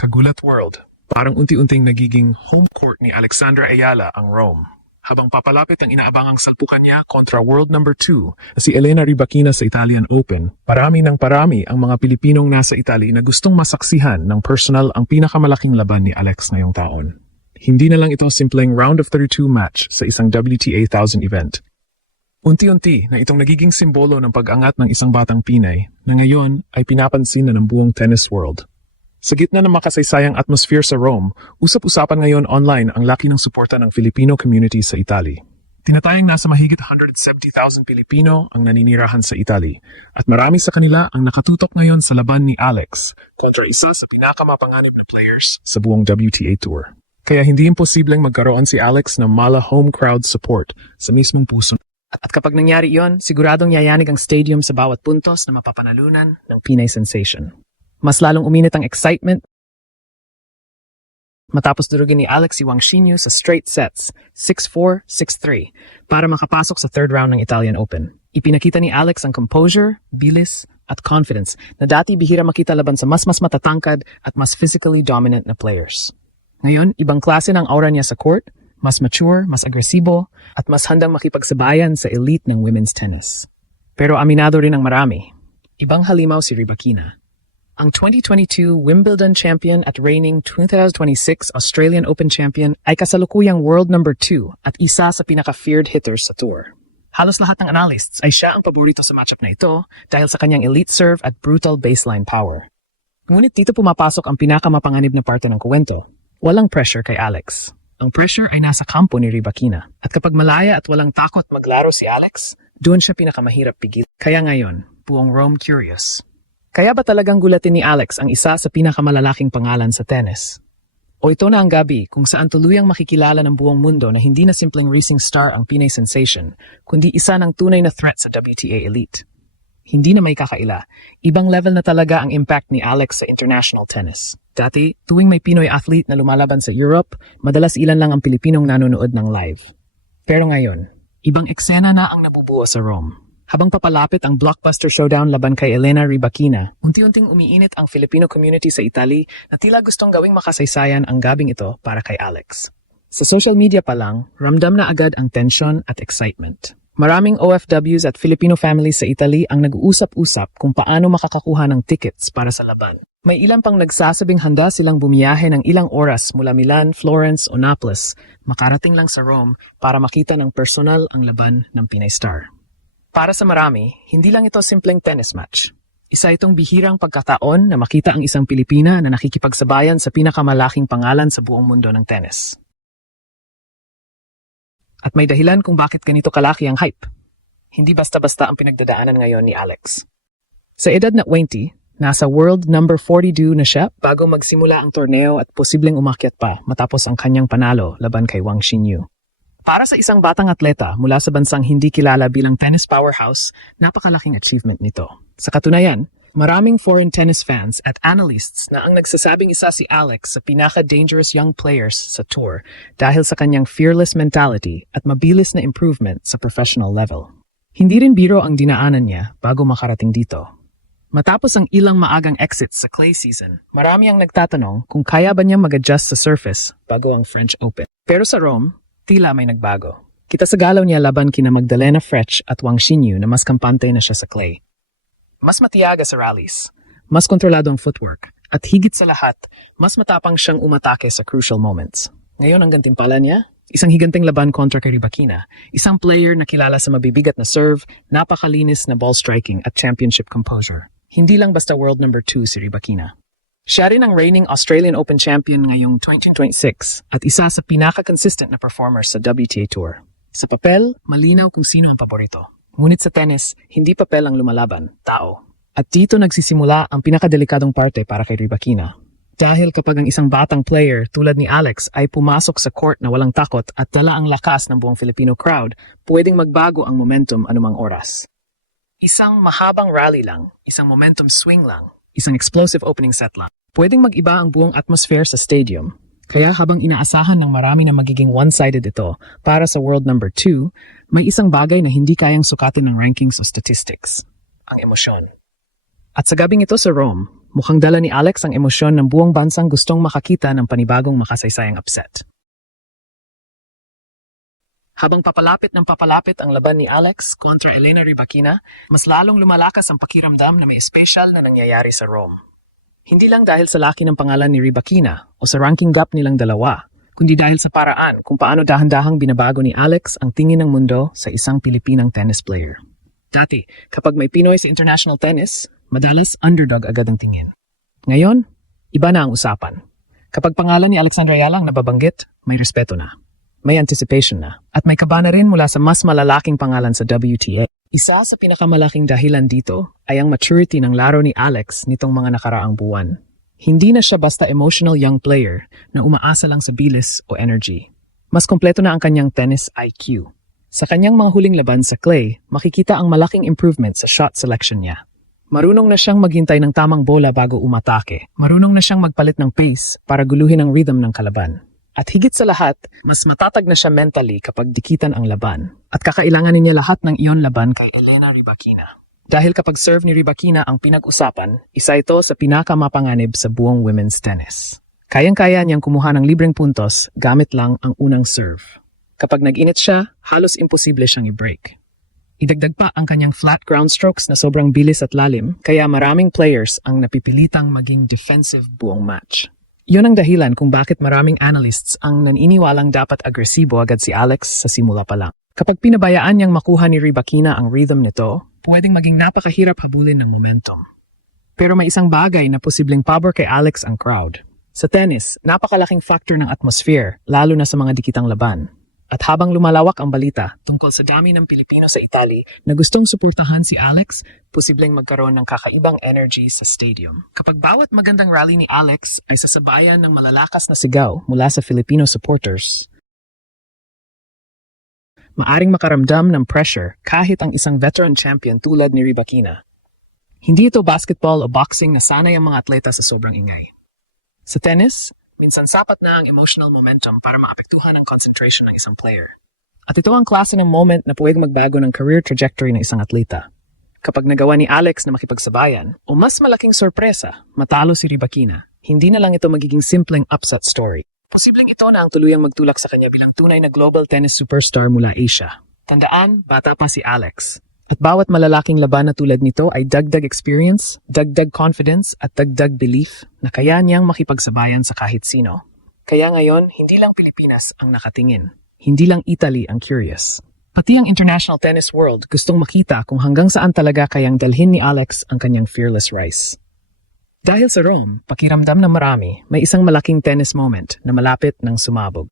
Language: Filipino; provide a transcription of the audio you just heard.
Kagulat World. Parang unti-unting nagiging home court ni Alexandra Ayala ang Rome. Habang papalapit ang inaabangang salpukan niya kontra world number 2 na si Elena Rybakina sa Italian Open, parami ng parami ang mga Pilipinong nasa Italy na gustong masaksihan ng personal ang pinakamalaking laban ni Alex ngayong taon. Hindi na lang ito simpleng round of 32 match sa isang WTA 1000 event. Unti-unti na itong nagiging simbolo ng pag-angat ng isang batang Pinay na ngayon ay pinapansin na ng buong tennis world. Sa gitna ng makasaysayang atmosphere sa Rome, usap-usapan ngayon online ang laki ng suporta ng Filipino community sa Italy. Tinatayang nasa mahigit 170,000 Pilipino ang naninirahan sa Italy at marami sa kanila ang nakatutok ngayon sa laban ni Alex kontra isa sa pinakamapanganib na players sa buong WTA Tour. Kaya hindi imposibleng magkaroon si Alex ng mala home crowd support sa mismong puso. At kapag nangyari iyon, siguradong yayanig ang stadium sa bawat puntos na mapapanalunan ng Pinay sensation. Mas lalong uminit ang excitement matapos durugin ni Alex si Wang Xinyu sa straight sets, 6-4, 6-3, para makapasok sa third round ng Italian Open. Ipinakita ni Alex ang composure, bilis, at confidence na dati bihira makita laban sa mas matatangkad at mas physically dominant na players. Ngayon, ibang klase ng aura niya sa court, mas mature, mas agresibo, at mas handang makipagsabayan sa elite ng women's tennis. Pero aminado rin ang marami. Ibang halimaw si Rybakina. Ang 2022 Wimbledon champion at reigning 2026 Australian Open champion ay kasalukuyang world number 2 at isa sa pinaka-feared hitters sa tour. Halos lahat ng analysts ay siya ang paborito sa matchup na ito dahil sa kanyang elite serve at brutal baseline power. Ngunit dito pumapasok ang pinakamapanganib na parte ng kuwento. Walang pressure kay Alex. Ang pressure ay nasa kampo ni Rybakina. At kapag malaya at walang takot maglaro si Alex, doon siya pinakamahirap pigil. Kaya ngayon, buong Rome curious. Kaya ba talagang gulatin ni Alex ang isa sa pinakamalalaking pangalan sa tennis? O ito na ang gabi kung saan tuluyang makikilala ng buong mundo na hindi na simpleng racing star ang Pinay sensation, kundi isa ng tunay na threat sa WTA elite. Hindi na may kakaila, ibang level na talaga ang impact ni Alex sa international tennis. Dati, tuwing may Pinoy athlete na lumalaban sa Europe, madalas ilan lang ang Pilipinong nanonood ng live. Pero ngayon, ibang eksena na ang nabubuo sa Rome. Habang papalapit ang blockbuster showdown laban kay Elena Rybakina, unti-unting umiinit ang Filipino community sa Italy na tila gustong gawing makasaysayan ang gabing ito para kay Alex. Sa social media pa lang, ramdam na agad ang tension at excitement. Maraming OFWs at Filipino families sa Italy ang nag-uusap-usap kung paano makakakuha ng tickets para sa laban. May ilan pang nagsasabing handa silang bumiyahe ng ilang oras mula Milan, Florence o Naples, makarating lang sa Rome para makita ng personal ang laban ng Pinay star. Para sa marami, hindi lang ito simpleng tennis match. Isa itong bihirang pagkataon na makita ang isang Pilipina na nakikipagsabayan sa pinakamalaking pangalan sa buong mundo ng tennis. At may dahilan kung bakit ganito kalaki ang hype. Hindi basta-basta ang pinagdadaanan ngayon ni Alex. Sa edad na 20, nasa world number 42 na siya bago magsimula ang torneo at posibleng umakyat pa matapos ang kanyang panalo laban kay Wang Xinyu. Para sa isang batang atleta mula sa bansang hindi kilala bilang tennis powerhouse, napakalaking achievement nito. Sa katunayan, maraming foreign tennis fans at analysts na ang nagsasabing isa si Alex sa pinaka-dangerous young players sa tour dahil sa kanyang fearless mentality at mabilis na improvement sa professional level. Hindi rin biro ang dinaanan niya bago makarating dito. Matapos ang ilang maagang exits sa clay season, marami ang nagtatanong kung kaya ba niya mag-adjust sa surface bago ang French Open. Pero sa Rome, tila may nagbago. Kita sa galaw niya laban kina Magdalena Frech at Wang Xinyu na mas kampante na siya sa clay. Mas matiyaga sa rallies, mas kontrolado ang footwork, at higit sa lahat, mas matapang siyang umatake sa crucial moments. Ngayon ang gantimpala niya, isang higanteng laban kontra kay Rybakina, isang player na kilala sa mabibigat na serve, napakalinis na ball striking at championship composure. Hindi lang basta world number 2 si Rybakina. Siya rin ang reigning Australian Open champion ngayong 2026 at isa sa pinaka-consistent na performers sa WTA Tour. Sa papel, malinaw kung sino ang paborito. Ngunit sa tennis, hindi papel ang lumalaban, tao. At dito nagsisimula ang pinakadelikadong parte para kay Rybakina. Dahil kapag ang isang batang player tulad ni Alex ay pumasok sa court na walang takot at dala ang lakas ng buong Filipino crowd, pwedeng magbago ang momentum anumang oras. Isang mahabang rally lang, isang momentum swing lang, isang explosive opening set lang. Pwedeng mag-iba ang buong atmosphere sa stadium. Kaya habang inaasahan ng marami na magiging one-sided ito para sa world number 2, may isang bagay na hindi kayang sukatin ng rankings o statistics. Ang emosyon. At sa gabing ito sa Rome, Mukhang dala ni Alex ang emosyon ng buong bansang gustong makakita ng panibagong makasaysayang upset. Habang papalapit ng papalapit ang laban ni Alex kontra Elena Rybakina, mas lalong lumalakas ang pakiramdam na may espesyal na nangyayari sa Rome. Hindi lang dahil sa laki ng pangalan ni Rybakina o sa ranking gap nilang dalawa, kundi dahil sa paraan kung paano dahan-dahang binabago ni Alex ang tingin ng mundo sa isang Pilipinang tennis player. Dati, kapag may Pinoy sa international tennis, madalas underdog agad ang tingin. Ngayon, iba na ang usapan. Kapag pangalan ni Alexandra Ayala ang nababanggit, may respeto na. May anticipation na. At may kaba na rin mula sa mas malalaking pangalan sa WTA. Isa sa pinakamalaking dahilan dito ay ang maturity ng laro ni Alex nitong mga nakaraang buwan. Hindi na siya basta emotional young player na umaasa lang sa bilis o energy. Mas kompleto na ang kanyang tennis IQ. Sa kanyang mga huling laban sa clay, makikita ang malaking improvement sa shot selection niya. Marunong na siyang maghintay ng tamang bola bago umatake. Marunong na siyang magpalit ng pace para guluhin ang rhythm ng kalaban. At higit sa lahat, mas matatag na siya mentally kapag dikitan ang laban. At kakailanganin niya lahat ng iyon laban kay Elena Rybakina. Dahil kapag serve ni Rybakina ang pinag-usapan, isa ito sa pinakamapanganib sa buong women's tennis. Kayang-kaya niyang kumuha ng libreng puntos gamit lang ang unang serve. Kapag nag-init siya, halos imposible siyang i-break. Idagdag pa ang kanyang flat ground strokes na sobrang bilis at lalim, kaya maraming players ang napipilitang maging defensive buong match. Yun ang dahilan kung bakit maraming analysts ang naniniwalang dapat agresibo agad si Alex sa simula pa lang. Kapag pinabayaan niyang makuha ni Rybakina ang rhythm nito, pwedeng maging napakahirap habulin ng momentum. Pero may isang bagay na posibleng pabor kay Alex ang crowd. Sa tennis, napakalaking factor ng atmosphere, lalo na sa mga dikitang laban. At habang lumalawak ang balita tungkol sa dami ng Pilipino sa Italy na gustong suportahan si Alex, posibleng magkaroon ng kakaibang energy sa stadium. Kapag bawat magandang rally ni Alex ay sasabayan ng malalakas na sigaw mula sa Filipino supporters, maaring makaramdam ng pressure kahit ang isang veteran champion tulad ni Rybakina. Hindi ito basketball o boxing na sanay ang mga atleta sa sobrang ingay. Sa tennis, minsan sapat na ang emotional momentum para maapektuhan ang concentration ng isang player. At ito ang klase ng moment na pwedeng magbago ng career trajectory ng isang atleta. Kapag nagawa ni Alex na makipagsabayan, o mas malaking sorpresa, matalo si Rybakina, hindi na lang ito magiging simpleng upset story. Posibleng ito na ang tuluyang magtulak sa kanya bilang tunay na global tennis superstar mula Asia. Tandaan, bata pa si Alex. At bawat malalaking laban na tulad nito ay dagdag experience, dagdag confidence at dagdag belief na kaya niyang makipagsabayan sa kahit sino. Kaya ngayon, hindi lang Pilipinas ang nakatingin. Hindi lang Italy ang curious. Pati ang international tennis world gustong makita kung hanggang saan talaga kayang dalhin ni Alex ang kanyang fearless rise. Dahil sa Rome, pakiramdam ng marami, may isang malaking tennis moment na malapit ng sumabog.